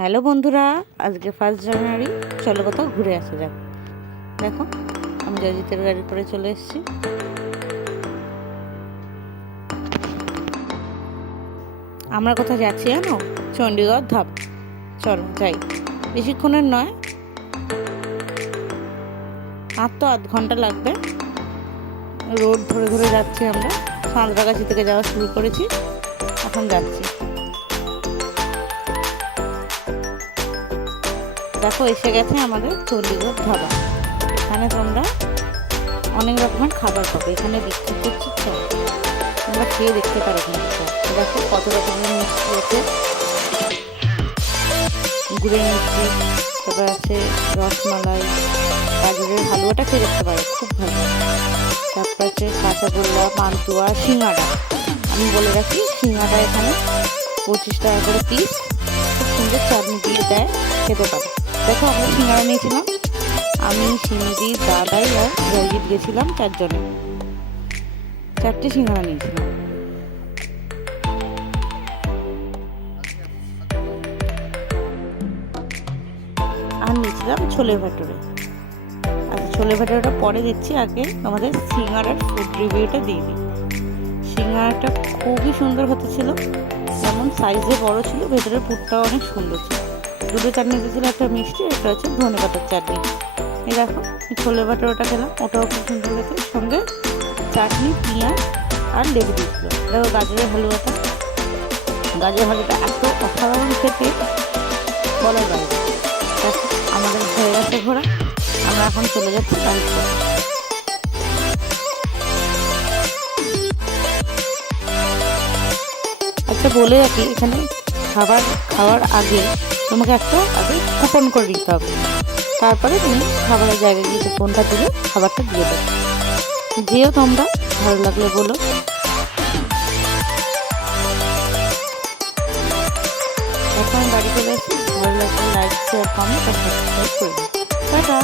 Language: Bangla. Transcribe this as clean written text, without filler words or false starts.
হ্যালো বন্ধুরা, আজকে 1 জানুয়ারি, চলো কোথাও ঘুরে আসা যাক। দেখো, আমি জয়জিতের গাড়ি করে চলে এসেছি। আমরা কোথায় যাচ্ছি জানো? চণ্ডীগড় ধাপ। চলো যাই, বেশিক্ষণের নয়, আর তো আধ ঘন্টা লাগবে। রোড ধরে ধরে যাচ্ছি আমরা। সাঁতরাগাছি থেকে যাওয়া শুরু করেছি, এখন যাচ্ছি। দেখো, এসে গেছে আমাদের চণ্ডীগড় ধাবা। এখানে তোমরা অনেক রকমের খাবার পাবে। এখানে বিক্রি করছি তো, তোমরা খেয়ে দেখতে পারো। কিন্তু দেখো কত রকমের মিষ্টি আছে, গুড়ের মিষ্টি, তারপর আছে রসমালাই, গাজরের হালুয়াটা খেয়ে দেখতে পারো, খুব ভালো। তারপর আছে কাঁচাগোল্লা, পান্তুয়া, সিঙ্গাড়া। আমি বলে রাখি, সিঙ্গাড়া এখানে 25 টাকা করে পিস, খুব সুন্দর চাটনি দিয়ে দেয়, খেতে পারো। দেখো, আমরা সিঙ্গাড়া নিয়েছিলাম, আমি, সিমিদি, দাদাই আর জয়জিৎ গেছিলাম 4 জনে। 4টে সিঙ্গাড়া নিয়েছিলাম। আর নিয়েছিলাম ছোলে ভাটুরে। আচ্ছা, ছোলে ভাটুরেটা পরে দিচ্ছি, আগে আমাদের সিঙ্গাড়ার ফুড রিভিউটা দিয়ে দিই। সিঙ্গাড়াটা খুবই সুন্দর হতে ছিল, যেমন সাইজে বড় ছিল, ভেতরের পুরটাও অনেক সুন্দর ছিল। দুটো চাটনি দিয়েছিল, একটা মিষ্টি, একটা হচ্ছে ধনে পাতার চাটনি। এই দেখো, ছোলে ভাটুরেটা খেলাম, ওটাও খুব সুন্দর হয়েছে। সঙ্গে চাটনি, পেঁয়াজ আর লেবু দিয়েছিল। দেখো, গাজরের হালুয়াটা এত অসাধারণ খেতে, বলার বাইরে। দেখো, আমাদের হয়ে গেছে ঘোরা, আমরা এখন চলে যাচ্ছি বাড়িতে। আচ্ছা, বলে রাখি, এখানে খাওয়ার আগে তোমাকে আগে কুপন করে দিতে হবে। তারপরে তুমি খাবারের জায়গায় গিয়ে কুপনটা দিলে খাবারটা দিয়ে দেবে। যেও তোমরা, ভালো লাগলে বলো। এখন বাড়ি চলে আসি। ভালো লাগলে লাইক, শেয়ার, কমেন্ট আর সাবস্ক্রাইব করে দিও। টাটা।